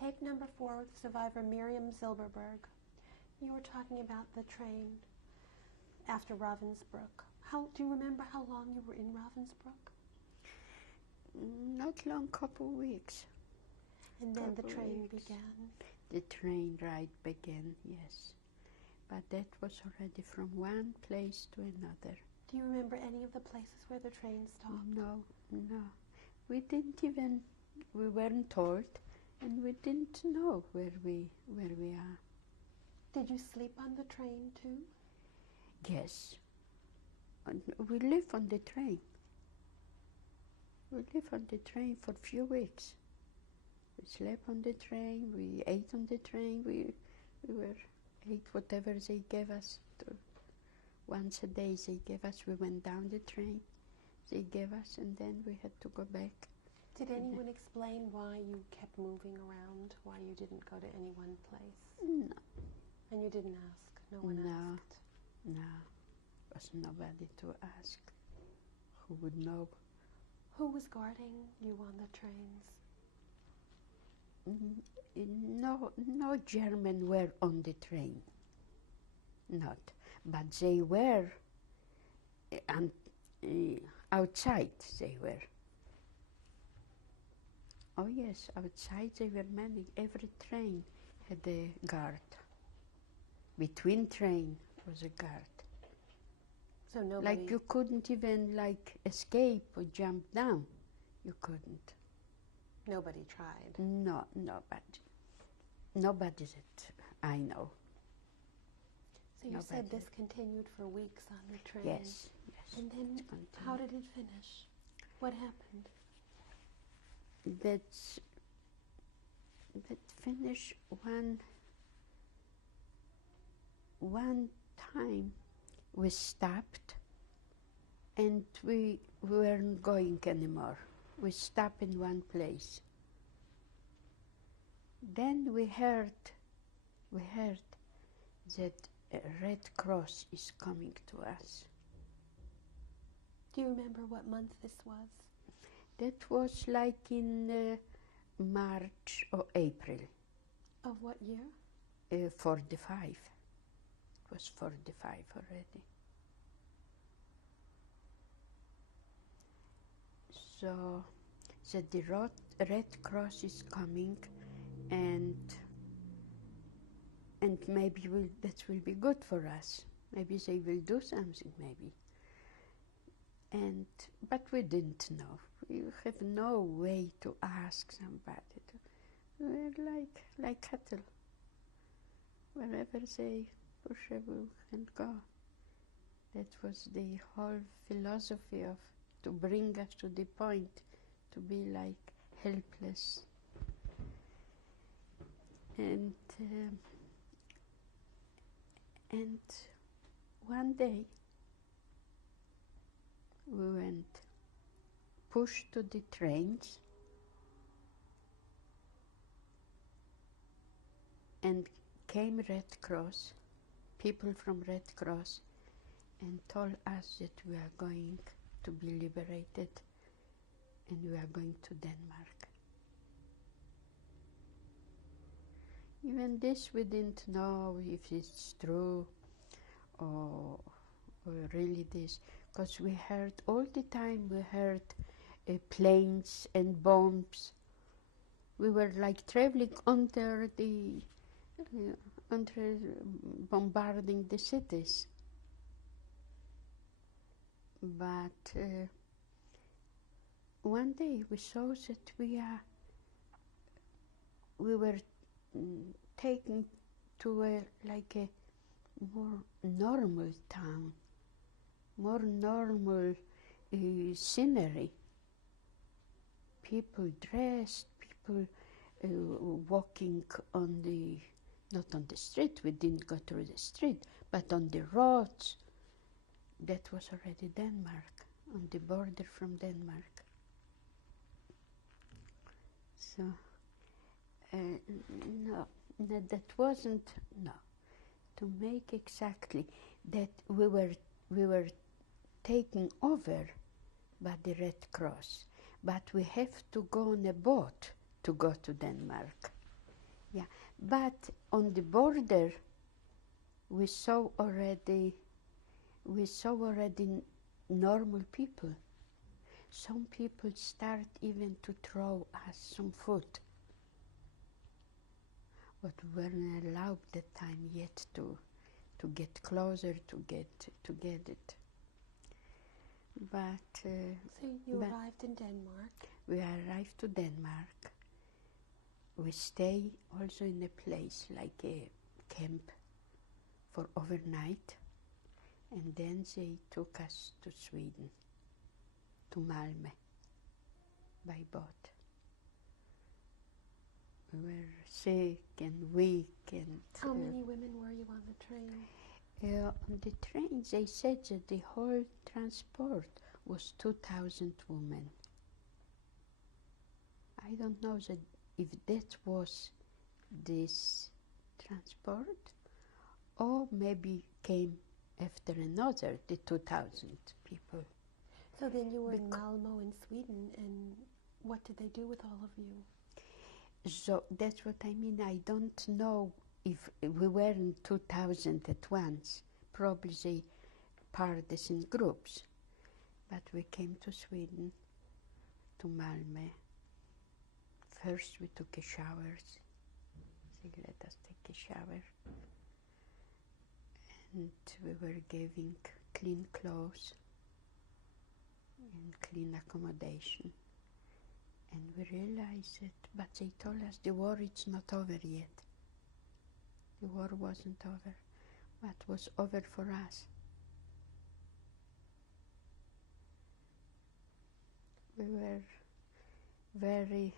Tape number 4 with survivor Mirjam Zylberberg. You were talking about the train after Ravensbrück. Do you remember how long you were in Ravensbrück? Not long, couple weeks. And then the train began? The train ride began, yes. But that was already from one place to another. Do you remember any of the places where the train stopped? No. We weren't told, and we didn't know where we are. Did you sleep on the train too? Yes. We live on the train. We live on the train for a few weeks. We slept on the train, we ate on the train, we ate whatever they gave us. Once a day they gave us, we went down the train, they gave us, and then we had to go back. Did anyone explain why you kept moving around, why you didn't go to any one place? No. And you didn't ask? No one asked? No. There was nobody to ask. Who would know? Who was guarding you on the trains? No German were on the train. Not. But they were outside, they were. Oh yes, outside they were many. Every train had a guard. Between train was a guard. So nobody... Like you couldn't even escape or jump down. You couldn't. Nobody tried? No, nobody. Nobody that I know. So you said this continued for weeks on the train? Yes. And then how did it finish? What happened? That finished one time. We stopped and we weren't going anymore. We stopped in one place. Then we heard that a Red Cross is coming to us. Do you remember what month this was? That was like in March or April. Of what year? 45. It was 45 already. So the Red Cross is coming, and maybe that will be good for us. Maybe they will do something, maybe. But we didn't know. We have no way to ask somebody. We're like cattle. Wherever they push, we can go. That was the whole philosophy of to bring us to the point to be like helpless. And one day we went pushed to the trains and came Red Cross, people from Red Cross, and told us that we are going to be liberated and we are going to Denmark. Even this we didn't know if it's true or really this, because we heard all the time, we heard planes and bombs. We were like traveling under bombarding the cities. But one day we saw that we were taken to a more normal town, more normal scenery. People dressed, people walking not on the street, we didn't go through the street, but on the roads. That was already Denmark, on the border from Denmark. So, no, that wasn't, no. To make exactly that we were taken over by the Red Cross, but we have to go on a boat to go to Denmark. Yeah, but on the border, we saw already normal people. Some people start even to throw us some food, but we weren't allowed that time yet to get closer to get it. But So you arrived in Denmark. we arrived to Denmark. We stay also in a place like a camp for overnight, and then they took us to Sweden, to Malmö, by boat. We were sick and weak and... How many women were you on the train? On the train they said that the whole transport was 2,000 women. I don't know that if that was this transport, or maybe came after another, the 2,000 people. So then you were in Malmö in Sweden, and what did they do with all of you? So that's what I mean. I don't know if we weren't 2,000 at once. Probably they parted us in groups. But we came to Sweden, to Malmö. First we took a shower. They let us take a shower. And we were giving clean clothes and clean accommodation. And we realized it, but they told us the war is not over yet. The war wasn't over, but was over for us. We were very,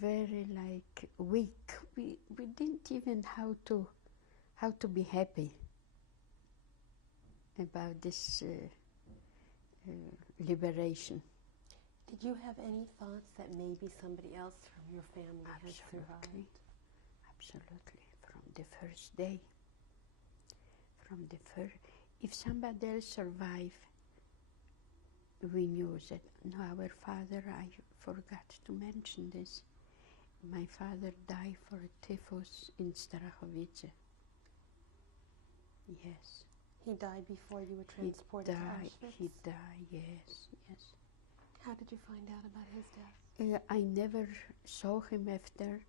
very like weak. We didn't even how to be happy about this liberation. Did you have any thoughts that maybe somebody else from your family had survived? Absolutely. From the first day. If somebody else survived, we knew that. No, our father, I forgot to mention this. My father died for typhus in Strachowice. Yes. He died before you were transported to Auschwitz? He died, yes. How did you find out about his death? I never saw him after,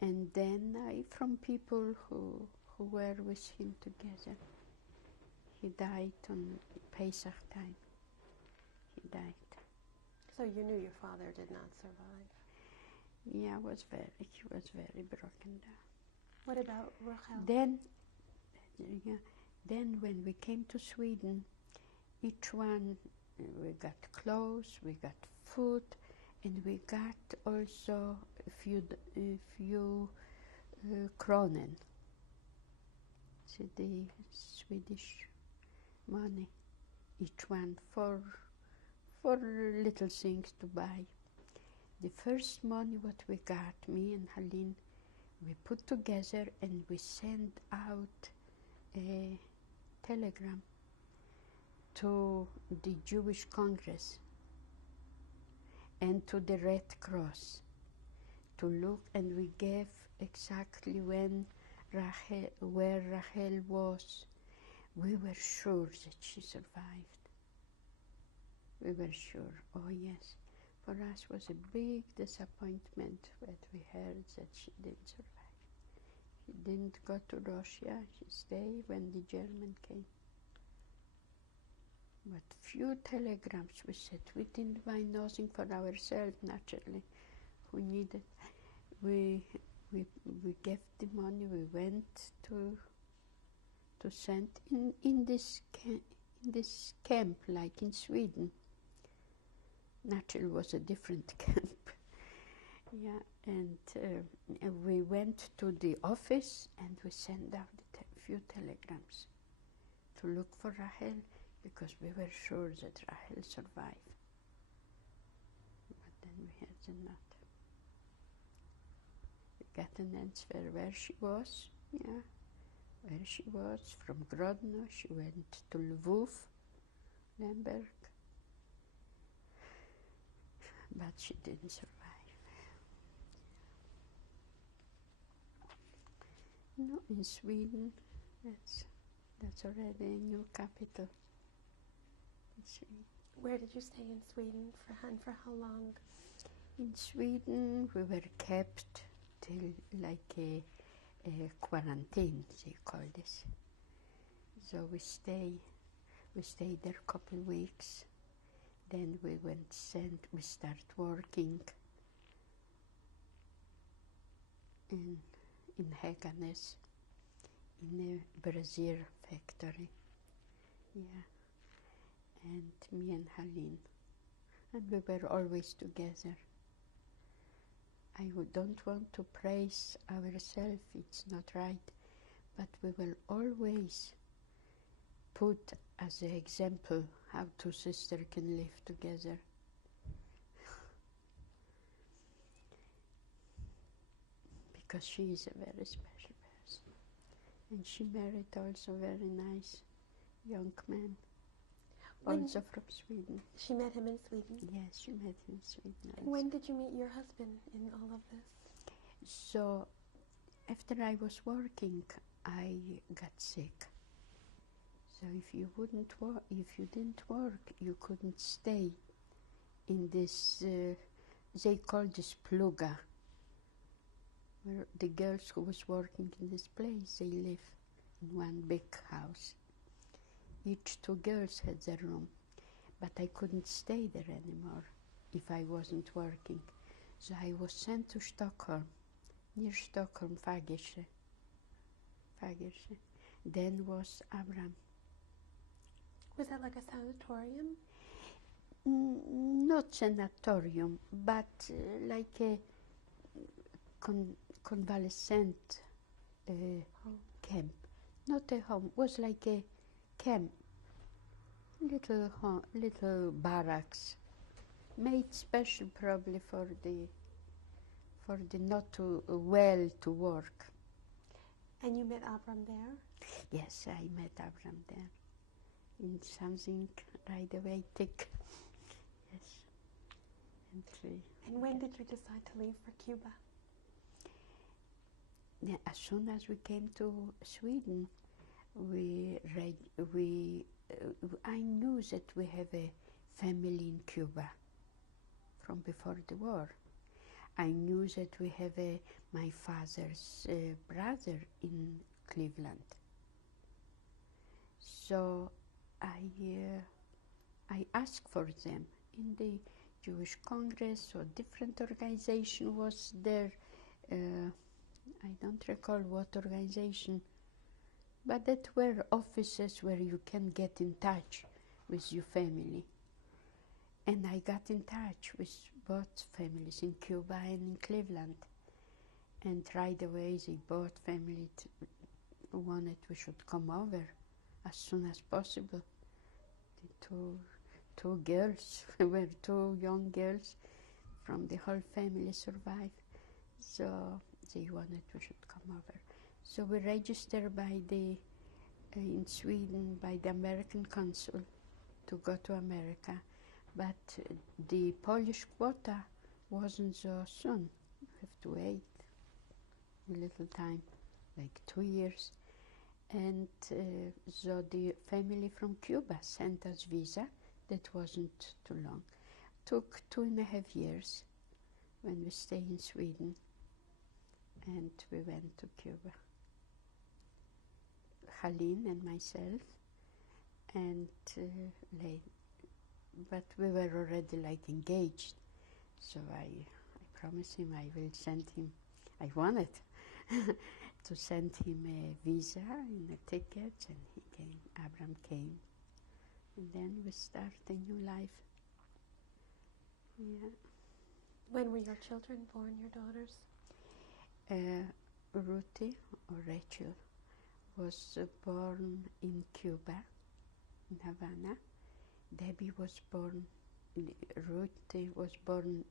and then from people who were with him together. He died on Pesach time. He died. So you knew your father did not survive? Yeah, he was very broken down. What about Rachel? Then when we came to Sweden, each one, we got clothes, we got food, and we got also a few kronen, so the Swedish money, each one for little things to buy. The first money what we got, me and Helene, we put together and we sent out a telegram to the Jewish Congress and to the Red Cross to look, and we gave exactly where Rachel was. We were sure that she survived. We were sure. Oh yes, for us was a big disappointment that we heard that she didn't survive. She didn't go to Russia. She stayed when the German came. But few telegrams we said. We didn't buy nothing for ourselves, naturally. Who needed? We gave the money. We went to send in this camp, like in Sweden. Naturally, was a different camp. Yeah, and we went to the office and we sent out a few telegrams to look for Rachel, because we were sure that Rachel survived. But then we had not. We got an answer where she was, yeah, where she was. From Grodno, she went to Lvov, Lemberg, but she didn't survive. No, in Sweden, that's already a new capital. In Sweden. Where did you stay in Sweden and for how long? In Sweden, we were kept till like a quarantine, they call this. So we stayed there a couple weeks. Then we start working in Hägernes, in a brazier factory. Yeah, and me and Halin, and we were always together. Don't want to praise ourselves, it's not right, but we will always put as an example how two sisters can live together. Because she is a very special person. And she married also a very nice young man, also from Sweden. She met him in Sweden? Yes, she met him in Sweden also. When did you meet your husband in all of this? So, after I was working, I got sick. So if you didn't work, you couldn't stay in this, they call this pluga, where the girls who was working in this place, they live in one big house. Each two girls had their room, but I couldn't stay there anymore if I wasn't working. So I was sent to Stockholm, near Stockholm, Fagerse. Then was Abraham. Was that like a sanatorium? Not sanatorium, but like a convalescent camp. Not a home, was like a camp, little barracks, made special probably for the not too well to work. And you met Abram there? Yes, I met Abram there. In something right away thick. Yes. And when did you decide to leave for Cuba? Yeah, as soon as we came to Sweden, I knew that we have a family in Cuba from before the war. I knew that we have my father's brother in Cleveland. So I asked for them in the Jewish Congress or different organization was there. I don't recall what organization, but that were offices where you can get in touch with your family. And I got in touch with both families in Cuba and in Cleveland. And right away, they both families wanted we should come over as soon as possible. The two girls, were two young girls from the whole family survived. So they wanted we should come over. So we registered in Sweden by the American consul to go to America. But the Polish quota wasn't so soon. You have to wait a little time, like 2 years. And so the family from Cuba sent us visa. That wasn't too long. Took 2.5 years when we stayed in Sweden. And we went to Cuba. Halin and myself, and but we were already like engaged. So I promised him I will send him, I wanted to send him a visa and a ticket, and he came, Abram came. And then we start a new life. Yeah. When were your children born, your daughters? Ruthie, or Rachel, was born in Cuba, in Havana. Debbie was born, Ruthie was born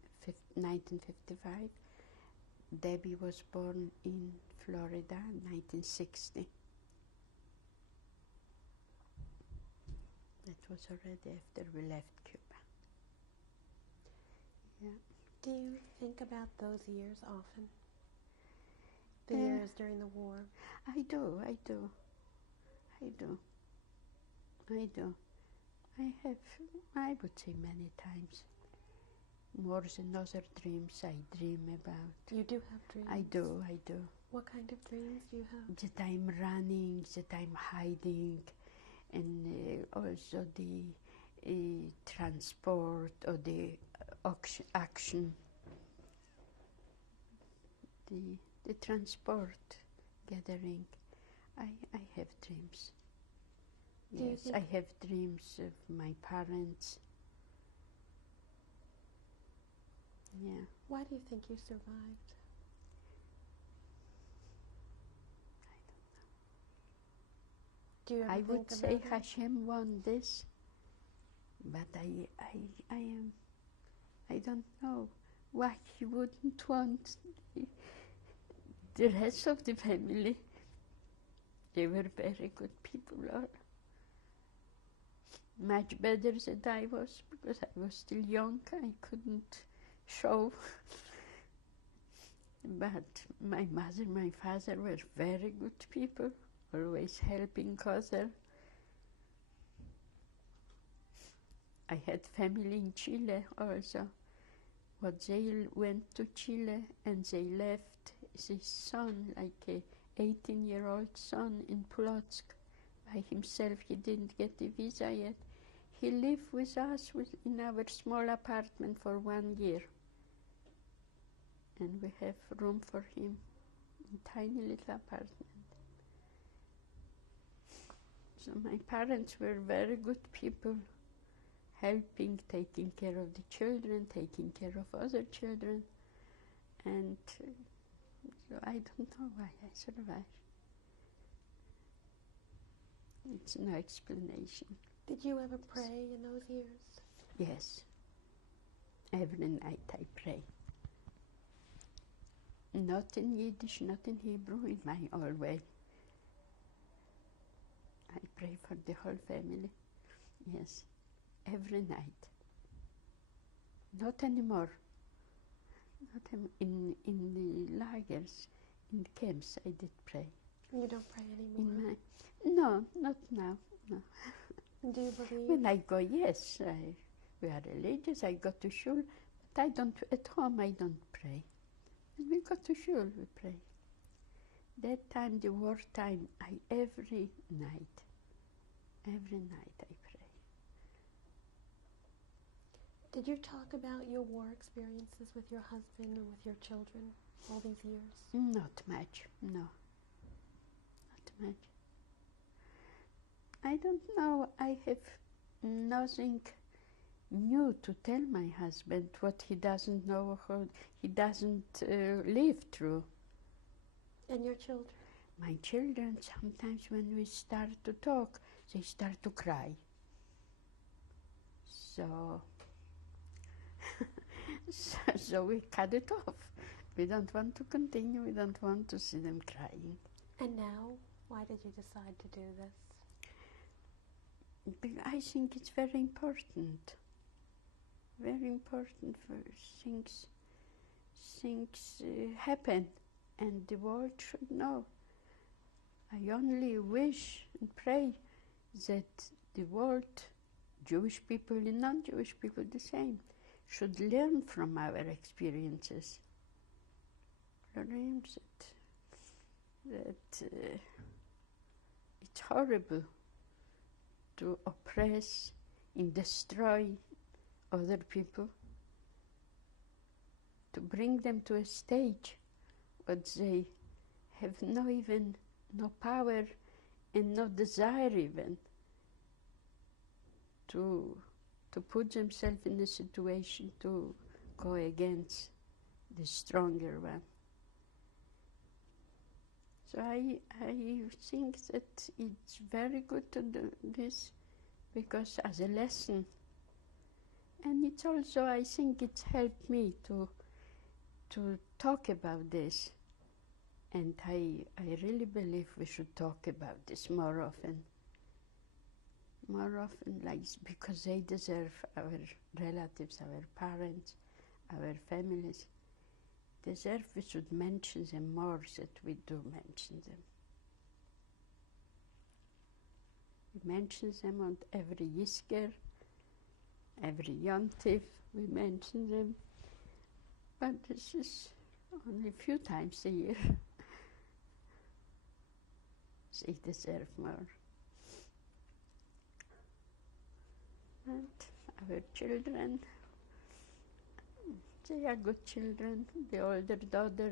1955. Debbie was born in Florida in 1960. That was already after we left Cuba. Yeah. Do you think about those years often? the years during the war? I do. I have, I would say many times, more than other dreams I dream about. You do have dreams? I do. What kind of dreams do you have? That I'm running, that I'm hiding, and also the transport or the action, the transport gathering. I have dreams. Yes, I have dreams of my parents. Yeah. Why do you think you survived? Do you ever I think would about say it? Hashem won this, but I don't know why he wouldn't want the rest of the family. They were very good people, all. Much better than I was, because I was still young. I couldn't show. But my mother, my father were very good people, always helping others. I had family in Chile also. But they went to Chile and they left his son, like a 18-year-old son in Polotsk. By himself, he didn't get the visa yet. He lived with us in our small apartment for 1 year. And we have room for him, a tiny little apartment. So my parents were very good people, helping, taking care of the children, taking care of other children. And so I don't know why I survived. It's no explanation. Did you ever pray in those years? Yes. Every night I pray. Not in Yiddish, not in Hebrew, in my own way. I pray for the whole family. Yes. Every night. Not anymore. In the lagers, in the camps, I did pray. You don't pray anymore? No, not now. No. Do you believe? When I go, yes, we are religious. I go to shul, but I don't. At home, I don't pray. When we go to shul, we pray. That time, the war time, every night I pray. Did you talk about your war experiences with your husband or with your children all these years? Not much, no. Not much. I don't know, I have nothing new to tell my husband, what he doesn't know, how he doesn't live through. And your children? My children, sometimes when we start to talk, they start to cry. So we cut it off. We don't want to continue, we don't want to see them crying. And now, why did you decide to do this? I think it's very important for things happen, and the world should know. I only wish and pray that the world, Jewish people and non-Jewish people the same, should learn from our experiences. Learn that it's horrible to oppress and destroy other people, to bring them to a stage where they have no power and no desire even to put themselves in a situation to go against the stronger one. So I think that it's very good to do this, because as a lesson, and it's also, I think it's helped me to talk about this, and I really believe we should talk about this more often, like, because they deserve, our relatives, our parents, our families, deserve we should mention them more, that we do mention them. We mention them on every Yisker, every Yontif, we mention them. But this is only a few times a year. They deserve more. And our children, they are good children. The older daughter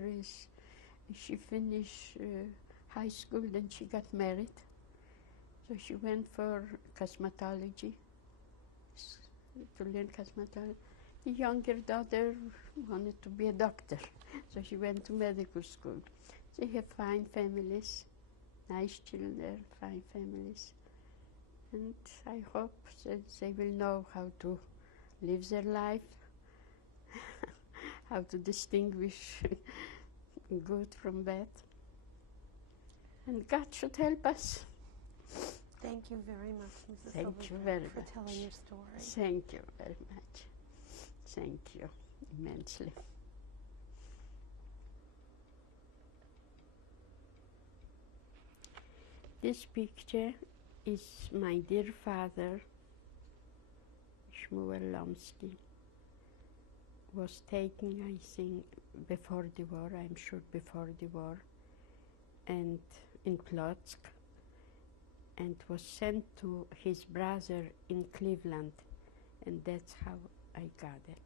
she finished high school, then she got married. So she went for cosmetology, to learn cosmetology. The younger daughter wanted to be a doctor, so she went to medical school. They have fine families, nice children, fine families. And I hope that they will know how to live their life, how to distinguish good from bad. And God should help us. Thank you very much, Mrs. Thank you Zylberberg, very for much. telling your story. Thank you very much. Thank you immensely. This picture is my dear father, Shmuel Lomsky, was taken, I think, before the war, I'm sure before the war, and in Plotsk, and was sent to his brother in Cleveland, and that's how I got it.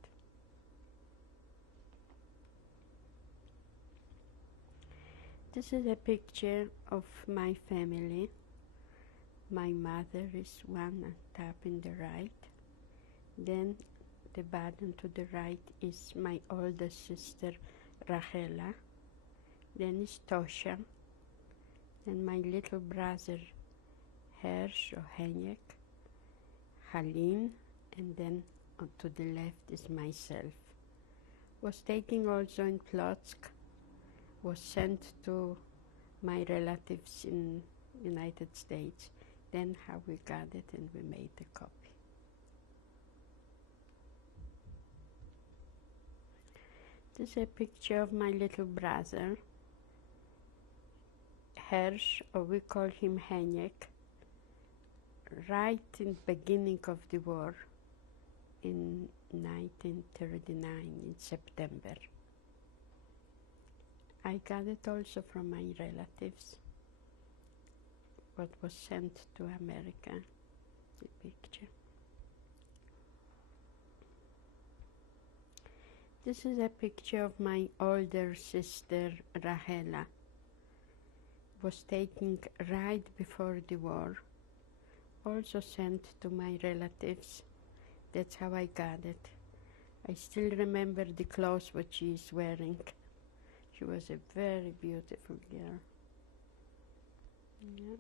This is a picture of my family. My mother is one on top in the right. Then the bottom to the right is my older sister, Rachela. Then is Tosha. Then my little brother, Hersh or Henyek, Halim, and then to the left is myself. Was taken also in Plotsk, was sent to my relatives in United States. Then how we got it and we made a copy. This is a picture of my little brother, Hersh, or we call him Henyek, right in the beginning of the war in 1939 in September. I got it also from my relatives, what was sent to America, the picture. This is a picture of my older sister, Rachela. Was taken right before the war, also sent to my relatives. That's how I got it. I still remember the clothes what she is wearing. She was a very beautiful girl. Yeah.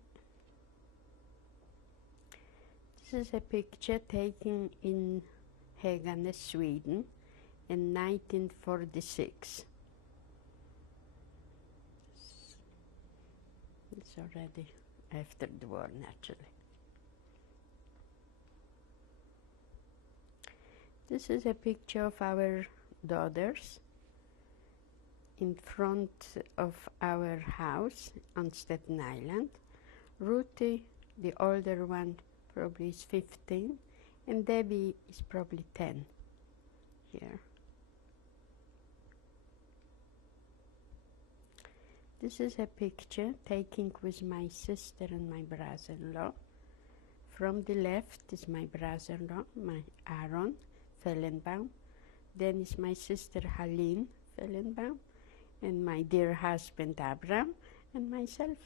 This is a picture taken in Hägane, Sweden in 1946. It's already after the war, naturally. This is a picture of our daughters in front of our house on Staten Island. Ruthie, the older one, probably is 15, and Debbie is probably 10 here. This is a picture taken with my sister and my brother-in-law. From the left is my brother-in-law, my Aaron Fellenbaum. Then is my sister Halim Fellenbaum, and my dear husband Abraham, and myself.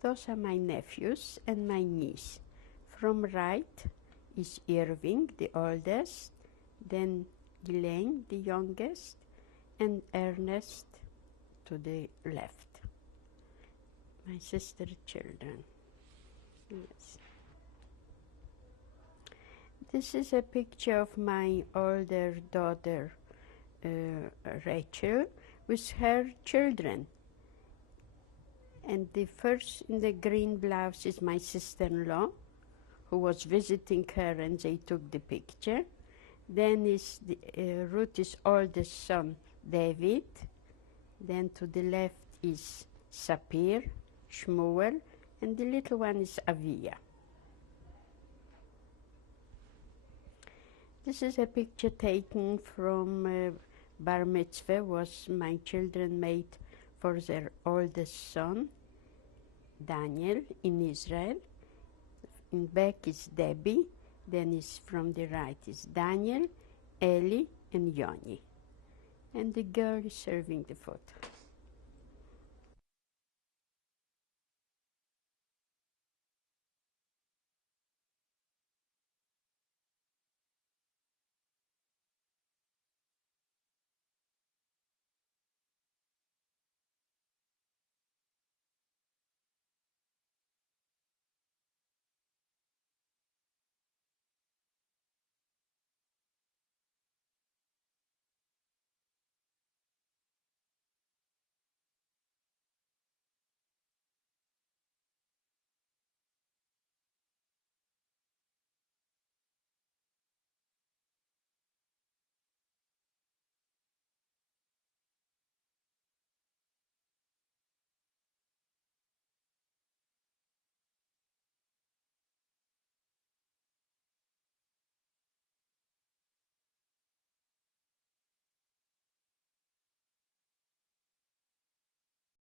Those are my nephews and my niece. From right is Irving, the oldest, then Elaine, the youngest, and Ernest to the left. My sister's children. Yes. This is a picture of my older daughter, Rachel, with her children. And the first in the green blouse is my sister-in-law, who was visiting her, and they took the picture. Then is Ruth's oldest son, David. Then to the left is Sapir, Shmuel, and the little one is Avia. This is a picture taken from Bar Mitzvah, was my children made for their oldest son, Daniel, in Israel. In back is Debbie, then is from the right is Daniel, Eli, and Yoni. And the girl is serving the food.